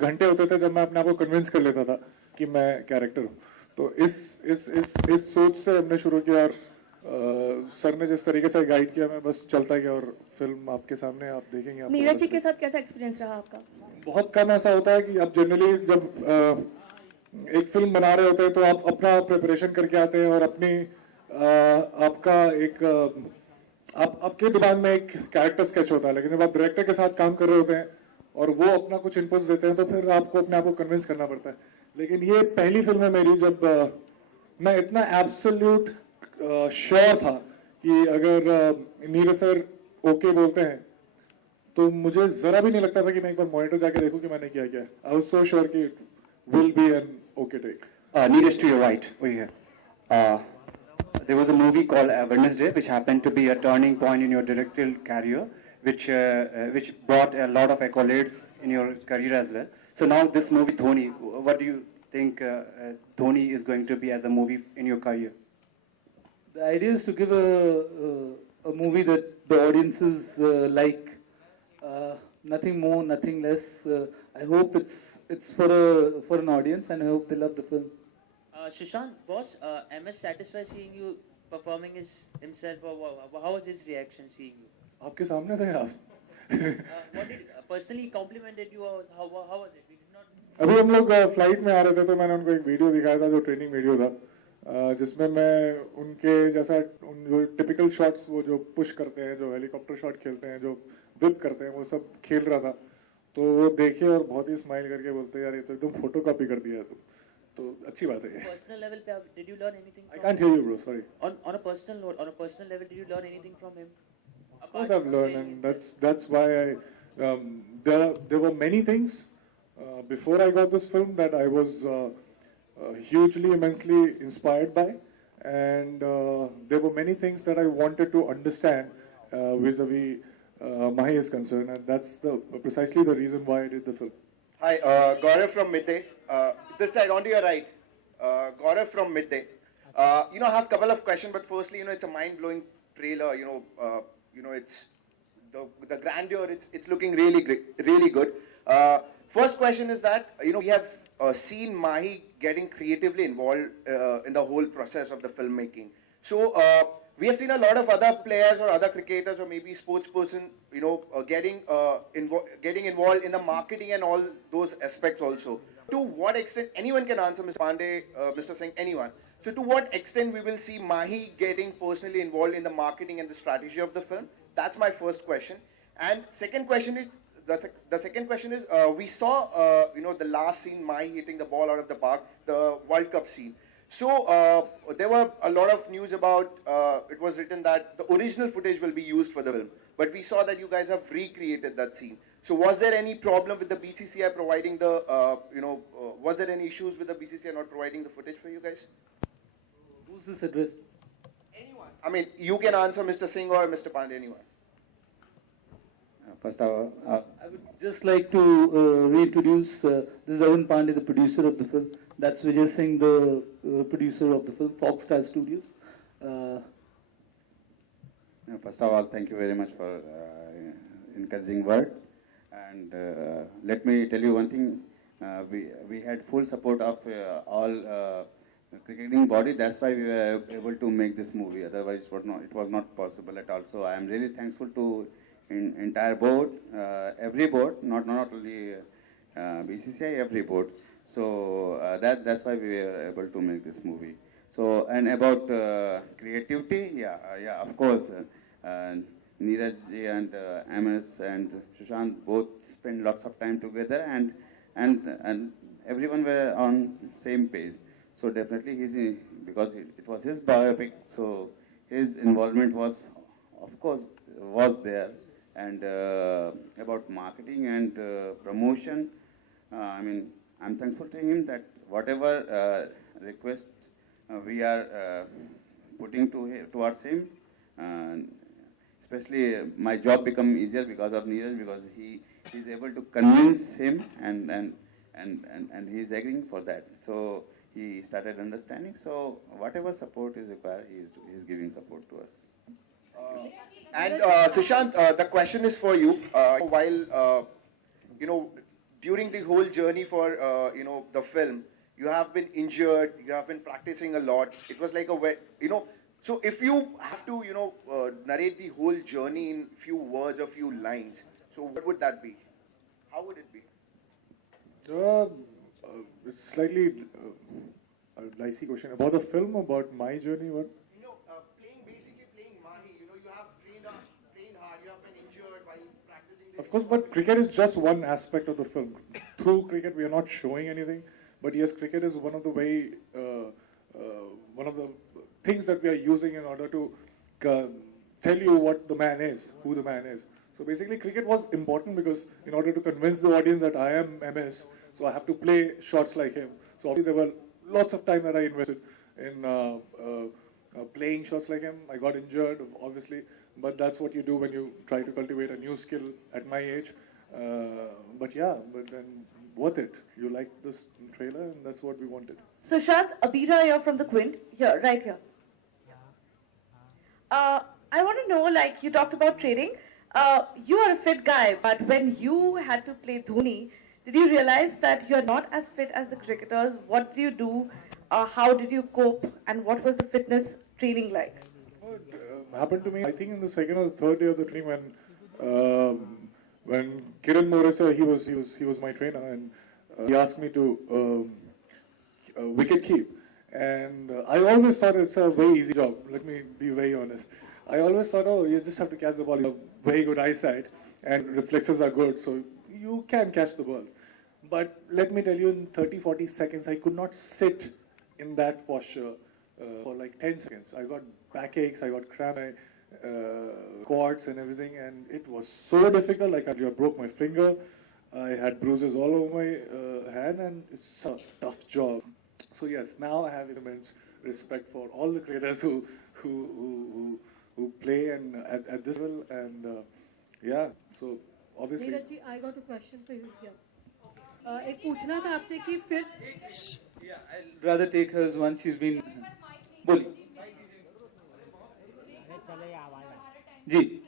घंटे होते थे जब मैं अपने आप को कन्विंस कर लेता था कि मैं कैरेक्टर हूँ। तो इस सोच से हमने शुरू किया और सर ने जिस तरीके से गाइड किया मैं बस चलता गया और फिल्म आपके सामने आप देखेंगे। नीरज जी के साथ कैसा एक्सपीरियंस रहा आपका? बहुत कम ऐसा होता है कि आप जनरली जब एक फिल्म बना रहे होते हैं तो आप अपना प्रिपरेशन करके आते हैं और अपनी आपका एक आपके दिमाग में एक कैरेक्टर स्केच होता है। लेकिन जब आप डायरेक्टर के साथ काम कर रहे होते हैं और वो अपना कुछ इनपुट्स देते हैं तो फिर आपको अपने आप को कन्विंस करना पड़ता है। लेकिन ये पहली फिल्म है मेरी जब मैं इतना एब्सोल्यूट श्योर था कि अगर नीरज सर ओके बोलते हैं तो मुझे जरा भी नहीं लगता था कि मैं एक बार मॉनिटर जाके देखूं कि मैंने क्या किया। आई वाज सो श्योर कि will be an okay take. Neeraj, to your right, over here. There was a movie called Wednesday, which happened to be a turning point in your directorial career, which brought a lot of accolades in your career as well. So now this movie, Dhoni, what do you think Dhoni is going to be as a movie in your career? The idea is to give a movie that the audiences like, nothing more, nothing less. I hope it's for an audience, and I hope they love the film. Sushant, was MS satisfied seeing you performing himself, or how was his reaction seeing you? आपके सामने थे आप। What did personally complimented you, or how was it? We did not. अभी हम लोग फ्लाइट में आ रहे थे तो मैंने उनको एक वीडियो दिखाया था जो ट्रेनिंग वीडियो था, जिसमें मैं उनके जैसा जो टिपिकल शॉट्स वो जो पुश करते हैं, जो हेलीकॉप्टर शॉट खेलते हैं, जो विप करते हैं, वो सब खेल रहा था। तो वो देखे और बहुत ही स्माइल करके बोलते यार ये तो एकदम फोटो कॉपी कर दिया है तू। तो अच्छी बात है। Personal level, did you learn anything? I can't hear you, bro. Sorry. On a personal note, on a personal level, did you learn anything from him? Of course, I've learned, and that's why there were many things before I got this film that I was hugely, immensely inspired by. And there were many things that I wanted to understand vis-a-vis Mahi is concerned, and that's precisely the reason why I did the film. Hi, Gaurav from Midday. This side, on to your right. Gaurav from Midday. I have a couple of questions, but firstly, it's a mind-blowing trailer. It's the grandeur. It's looking really great, really good. First question is that we have seen Mahi getting creatively involved in the whole process of the filmmaking. So we have seen a lot of other players or other cricketers or maybe sports person, getting involved in the marketing and all those aspects also. To what extent, anyone can answer, Mr. Pandey, Mr. Singh, anyone. So to what extent we will see Mahi getting personally involved in the marketing and the strategy of the film? That's my first question. And second question is, the second question is, we saw, the last scene, Mahi hitting the ball out of the park, the World Cup scene. So there were a lot of news about, it was written that the original footage will be used for the film. But we saw that you guys have recreated that scene. So was there any problem with the BCCI providing the, was there any issues with the BCCI not providing the footage for you guys? Who's this address? Anyone. I mean, you can answer, Mr. Singh or Mr. Pandey, anyone. First of all, I would just like to reintroduce, this is Arun Pandey, the producer of the film. That's Vijay Singh, the producer of the film, Foxstar Studios. First of all, thank you very much for encouraging word. And let me tell you one thing. We had full support of all cricketing body. That's why we were able to make this movie. Otherwise, it was not possible at all. So I am really thankful to entire board, every board, not only BCCI, every board. So that's why we were able to make this movie. So, and about creativity, yeah, of course, Neeraj ji and MS and Sushant both spent lots of time together, and everyone were on same page. So definitely because it was his biopic, so his involvement was, of course, was there. And about marketing and promotion, I mean, I'm thankful to him that whatever request we are putting towards him, especially my job become easier because of Neeraj, because he is able to convince him, and he is agreeing for that. So he started understanding. So whatever support is required, he is giving support to us. And Sushant, the question is for you. While during the whole journey for the film, you have been injured, you have been practicing a lot. It was like so if you have to narrate the whole journey in few words or few lines, so what would that be? How would it be? It's slightly a dicey question about the film, about my journey. What? Basically playing Mahi. You have trained hard. You have been injured while practicing. Of course, but cricket is just one aspect of the film. Through cricket, we are not showing anything. But yes, cricket is one of the one of the things that we are using in order to tell you what the man is, who the man is. So basically, cricket was important because in order to convince the audience that I am MS, so I have to play shots like him. So obviously there were lots of time that I invested in playing shots like him. I got injured, obviously, but that's what you do when you try to cultivate a new skill at my age. But then worth it. You like this trailer, and that's what we wanted. Sushant, Abira here from the Quint. Here, right here. I want to know, like you talked about training. You are a fit guy, but when you had to play Dhoni, did you realize that you're not as fit as the cricketers? What do you do? How did you cope? And what was the fitness training like? It happened to me, I think, in the second or third day of the training when Kiran Morisa, he was my trainer, and he asked me to wicket keep. And I always thought it's a very easy job. Let me be very honest. I always thought, oh, you just have to catch the ball. You have very good eyesight, and reflexes are good, so you can catch the ball. But let me tell you, in 30-40 seconds, I could not sit in that posture for like 10 seconds. I got backaches, I got cramp, quads and everything, and it was so difficult. Like I broke my finger, I had bruises all over my hand, and it's a tough job. So yes, now I have immense respect for all the creators who play and at this level, and yeah, so obviously. Neeraj ji, I got a question for you here. एक पूछना था आपसे कि फिर I'd rather take hers once she's been. बोलिए जी.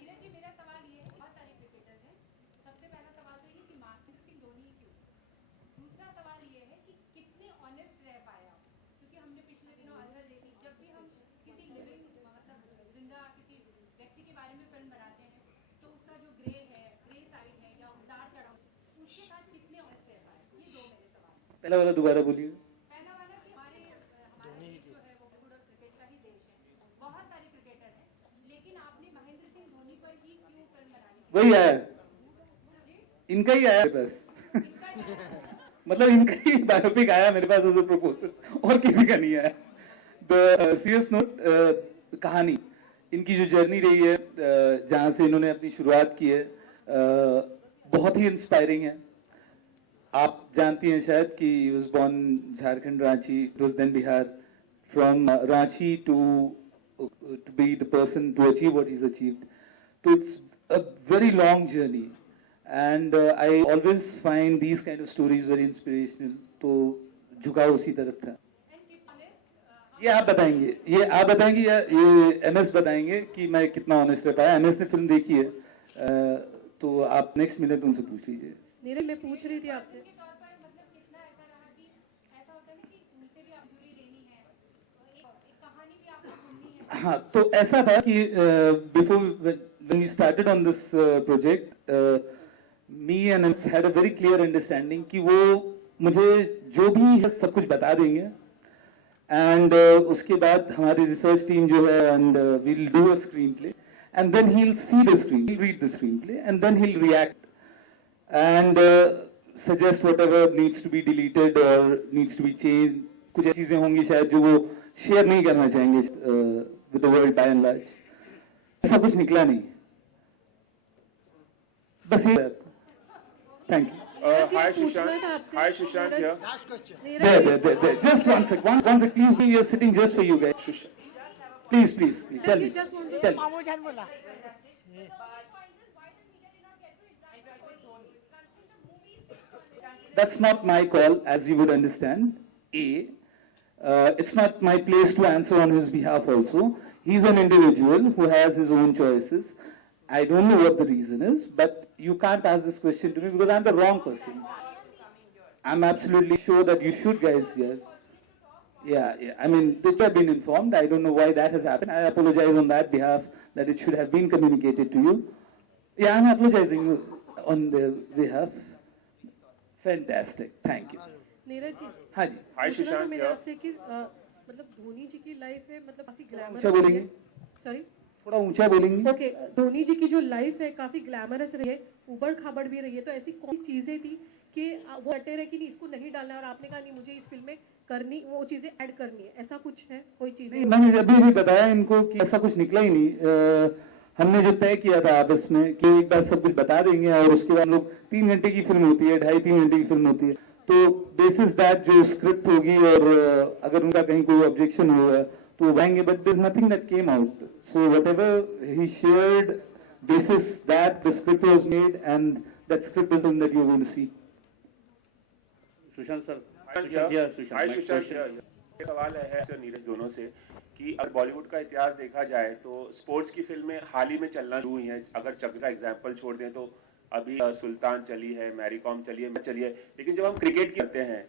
पहला वाला दोबारा बोलिए. वही आया, इनका ही आया मेरे पास. मतलब इनका ही बायोपिक आया मेरे पास एज अ प्रपोजल, और किसी का नहीं आया. द सीरियस नोट, कहानी इनकी जो जर्नी रही है, जहां से इन्होंने अपनी शुरुआत की है, बहुत ही इंस्पायरिंग है. आप जानती हैं शायद कि he was born Jharkhand, Ranchi, it was then Bihar. From Ranchi to be the person to achieve what he's achieved. So it's a very long journey, and I always find these kind of stories very inspirational. तो झुकाव उसी तरफ था. ये आप बताएंगे या ये MS बताएंगे कि मैं कितना ऑनेस्ट रह पाया. MS ने फिल्म देखी है, तो आप नेक्स्ट मिनट उनसे पूछ लीजिए. नीरज, मैं पूछ रही थी आपसे. हाँ, तो ऐसा था कि before when we started on this project, me and us had a very clear understanding कि वो मुझे जो भी है सब कुछ बता देंगे, and उसके बाद हमारी research team जो है, and we'll do a screenplay, and then he'll see the screen, he'll read the screenplay, and then he'll react and suggest whatever needs to be deleted or needs to be changed. कुछ चीजें होंगी शायद जो वो शेयर नहीं करना चाहेंगे with the world by and large. ऐसा कुछ निकला नहीं. बस ये. Thank you. Hi Sushant. Hi Sushant here. Last question. There. Just one sec. One sec. Please, we are sitting just for you guys. Please. Tell me. Tell me. That's not my call, as you would understand. It's not my place to answer on his behalf also. He's an individual who has his own choices. I don't know what the reason is, but you can't ask this question to me because I'm the wrong person. I'm absolutely sure that you should guys hear. Yeah. I mean, they have been informed. I don't know why that has happened. I apologize on that behalf that it should have been communicated to you. Yeah, I'm apologizing on their behalf. Fantastic. Thank you. Neeraj जी, हाँ जी. Hi Sushant मेरे here. आपसे कि मतलब धोनी जी की लाइफ है, मतलब काफी ग्लैमरस. ऊंचा बोलेंगे. सॉरी, थोड़ा ऊंचा बोलेंगे. ओके. धोनी जी की जो लाइफ है काफी ग्लैमरस रही है, उबड़ खाबड़ भी रही है. तो ऐसी कौन सी चीजें थी कि वो अटे रहे कि नहीं इसको नहीं डालना है, और आपने कहा नहीं मुझे इस फिल्म में करनी, वो चीजें ऐड करनी है, ऐसा कुछ है कोई चीज? मैंने अभी भी बताया इनको कि ऐसा कुछ निकला ही नहीं. हमने जो तय किया था आपस में कि एक बार सब कुछ बता देंगे और उसके बाद लोग 3 घंटे की फिल्म होती है, 2.5-3 घंटे की फिल्म होती है, तो बेसिस दैट जो स्क्रिप्ट होगी और अगर उनका कहीं कोई ऑब्जेक्शन होगा तो वो आएंगे. But there is nothing that came out. So whatever he shared, basis that the script was made and that script is one that you are going to see. Sushant sir. Hi Sushant. सवाल है नीरज दोनों से कि अगर बॉलीवुड का इतिहास देखा जाए तो स्पोर्ट्स की फिल्में हाल ही में चलना शुरू हुई हैं. अगर चक का एग्जांपल छोड़ दें तो अभी सुल्तान चली है, मैरी कॉम चली है, लेकिन जब हम क्रिकेट की करते हैं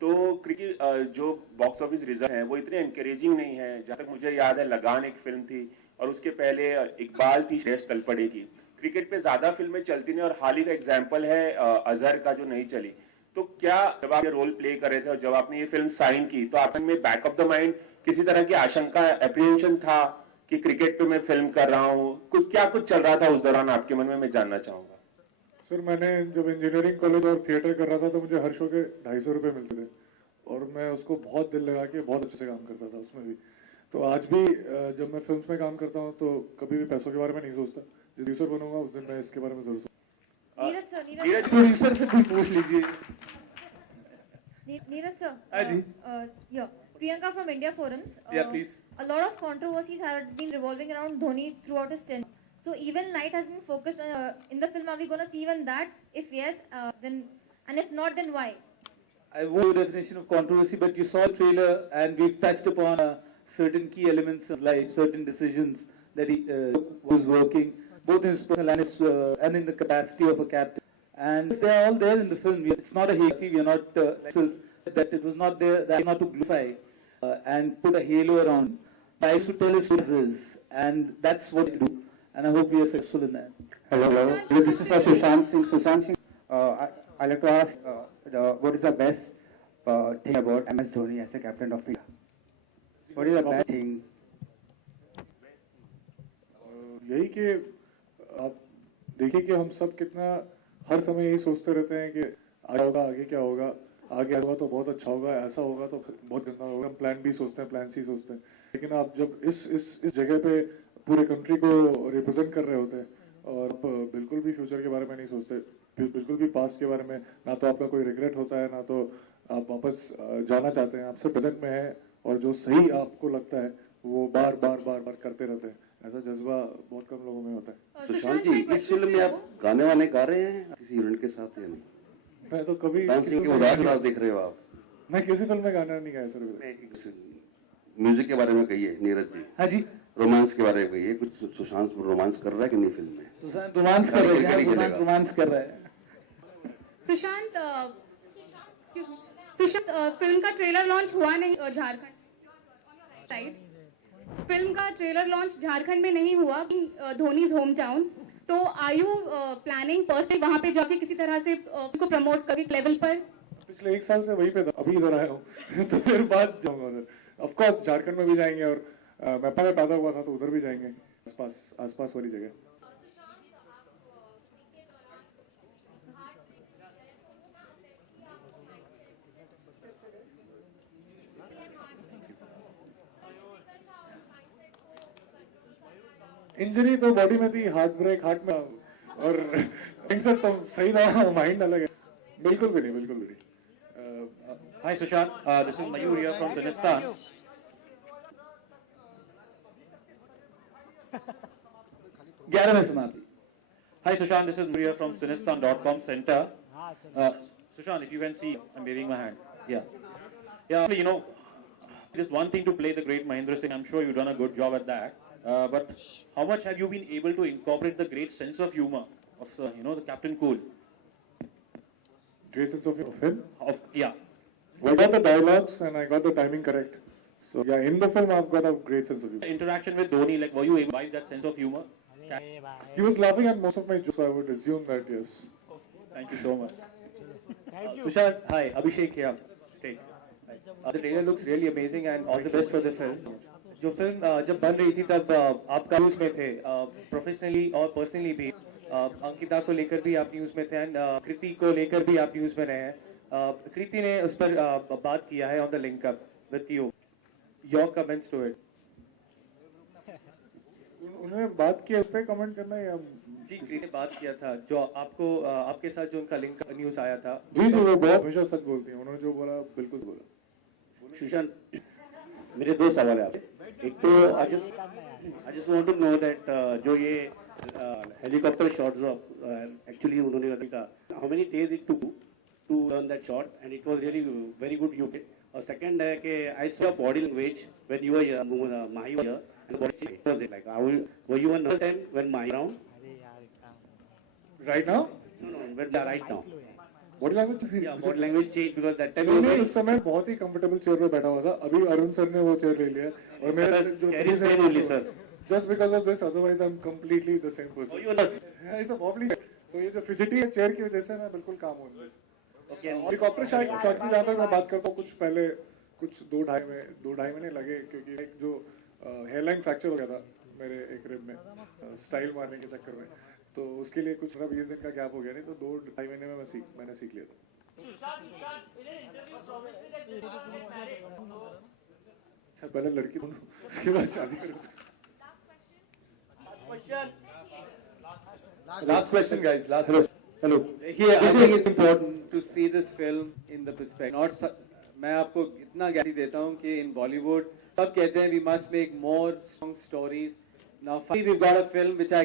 तो क्रिकेट जो बॉक्स ऑफिस रिजल्ट हैं वो इतने एनकरेजिंग नहीं है. जहां तक मुझे याद है लगान एक फिल्म थी और उसके पहले इकबाल थी, शेष तल पड़ेगी. क्रिकेट पे ज्यादा फिल्में चलती नहीं, और हाल ही का एग्जाम्पल है अजहर का जो नहीं चली. तो क्या जब आप ये रोल प्ले कर रहे थे और जब आपने ये फिल्म साइन की तो आप में बैक ऑफ द माइंड किसी तरह की आशंका, एप्रीहेंशन था कि क्रिकेट पे मैं फिल्म कर रहा हूँ? कुछ चल रहा था उस दौरान आपके मन में, मैं जानना चाहूंगा. सर, मैंने जब इंजीनियरिंग कॉलेज और थिएटर कर रहा था तो मुझे हर शो के 250 रुपए मिलते थे और मैं उसको बहुत दिल लगा के बहुत अच्छे से काम करता था उसमें भी. तो आज भी जब मैं फिल्म्स में काम करता हूँ तो कभी भी पैसों के बारे में नहीं सोचता. जिस प्रोड्यूसर बनूंगा उस दिन मैं इसके बारे में जरूर प्रोड्यूसर से भी पूछ लीजिए. Neeraj sir. Hi, Ji. Yeah, Priyanka from India Forums. Yeah, please. A lot of controversies have been revolving around Dhoni throughout his tenure. So even light has been focused in the film. Are we going to see even that? If yes, then, and if not, then why? I won't know the definition of controversy, but you saw the trailer and we've touched upon certain key elements of life, certain decisions that he was working, both in his personal and in the capacity of a captain. And they're all there in the film. It's not a hate. We are not that it was not there. That not to glorify and put a halo around. I used to tell his stories, and that's what we do. And I hope we are successful in that. Hello. This is Sushant Singh. Sushant Singh. I'd like to ask, what is the best thing about MS Dhoni as a captain of India? What is the best thing? यही कि आप देखिए कि हम सब कितना हर समय यही सोचते रहते हैं कि आगे होगा, आगे क्या होगा, आगे होगा तो बहुत अच्छा होगा, ऐसा होगा तो बहुत गंदा होगा। हम प्लान बी सोचते हैं, प्लान सी सोचते हैं, लेकिन आप जब इस जगह पे पूरे कंट्री को रिप्रेजेंट कर रहे होते हैं और बिल्कुल भी फ्यूचर के बारे में नहीं सोचते, बिल्कुल भी पास्ट के बारे में, ना तो आपका कोई रिग्रेट होता है, ना तो आप वापस जाना चाहते हैं। आप सिर्फ प्रेजेंट में है और जो सही आपको लगता है वो बार बार करते रहते हैं। ऐसा जज्बा बहुत कम लोगों में होता है। सुशांत जी, इस फिल्म में आप गाने वाने गा रहे हैं किसी यूनिट के साथ या नहीं? मैं तो कभी डांसिंग के उदास दिख रहे हो आप। मैं किसी फिल्म में गाना नहीं गाया सर। म्यूजिक के बारे में कहिए नीरज जी। हाँ जी। रोमांस के बारे में कहिए, कुछ सुशांत रोमांस कर रहा है कि नहीं फिल्म में? सुशांत रोमांस कर रहा है। सुशांत रोमांस कर रहा है। सुशांत फिल्म का ट्रेलर लॉन्च हुआ नहीं झारखंड, राइट? फिल्म का ट्रेलर लॉन्च झारखंड में नहीं हुआ, धोनीज होम टाउन। तो आर यू प्लानिंग पर्सनली वहां पे जाके किसी तरह से उसको प्रमोट कभी लेवल पर? पिछले 1 साल से वहीं पे था, अभी इधर आया हूँ तो फिर बाद जाऊंगा उधर। ऑफ कोर्स झारखंड में भी जाएंगे और मैं पहले पैदा हुआ था तो उधर भी जाएंगे, आसपास वाली जगह। इंजरी तो बॉडी में थी, हार्ट ब्रेक हार्ट में, और कैंसर तो सही था, माइंड अलग है। बिल्कुल भी नहीं। Hi Sushant, this is Mayur here from Zinistan. Hi Sushant, this is Mayur here from Zinistan.com Center. Sushant, if you can see, I'm waving my hand. Yeah. You know, it is one thing to play the great Mahendra Singh. I'm sure you've done a good job at that. But how much have you been able to incorporate the great sense of humor of the Captain Cool? Great sense of him? Yeah. I got the dialogues and I got the timing correct. So yeah, in the film I've got a great sense of humor. Interaction with Dhoni, like were you able to imbibe that sense of humor? He was laughing at most of my jokes, so I would assume that yes. Thank you so much. Sushant, hi, Abhishek here. The trailer looks really amazing and all the best for the film. जो फिल्म जब बन रही थी तब आप न्यूज में थे, प्रोफेशनली और पर्सनली भी। अंकिता को लेकर भी आप न्यूज में थे एंड कृति को लेकर भी आप न्यूज में रहे हैं। कृति ने उस पर बात किया है on the link up with you, your comments to it. उन्होंने बात किया, उस पर कमेंट करना है? जी, कृति ने बात किया था, जो आपको आपके साथ जो उनका लिंक न्यूज आया था। जी, वो बहुत हमेशा सच बोलती है, उन्होंने जो बोला बिल्कुल बोला। सुशांत, मेरे 2 सवाल है आपसे। एक तो I just want to know that जो ये हेलीकॉप्टर शॉट्स एक्चुअली उन्होंने कहा, how many days it to learn that shot and it was really very good you K. और सेकंड है कि I saw body language when you were Mahi here and body was like were you another time when Mahi around right now? No when right now body language? या body language change because that time नहीं, उस समय बहुत ही comfortable chair पे बैठा हुआ था। अभी अरुण सर ने वो चेयर ले लिया और मेरा जो just because of this, otherwise I am completely the same person. It's a wobbly, तो ये जो फिजिटी है चेयर की वजह से मैं बिल्कुल काम हूं। ओके, हेलीकॉप्टर शॉट की जहां तक मैं बात करता हूं, कुछ पहले कुछ 2-2.5 महीने लगे, क्योंकि एक जो हेयरलाइन फ्रैक्चर हो गया था मेरे एक रिब में स्टाइल मारने के चक्कर में, तो उसके लिए कुछ 20 दिन का गैप हो गया। नहीं तो 2-2.5 महीने में मैंने सीख लिया था। पहले लड़की बनूं, उसके बाद शादी करूं। Last question, guys. Last question. Hello. Here, I think it's important to see this film in the perspective. मैं आपको इतना गारंटी देता हूँ कि in Bollywood सब कहते हैं we must make more strong stories. Now finally we've got a film which I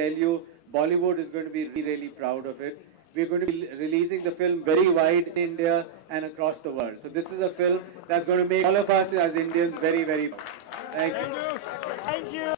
tell you Bollywood is going to be really proud of it. We're going to be releasing the film very wide in India and across the world. So this is a film that's going to make all of us as Indians very, very proud. Thank you. Thank you.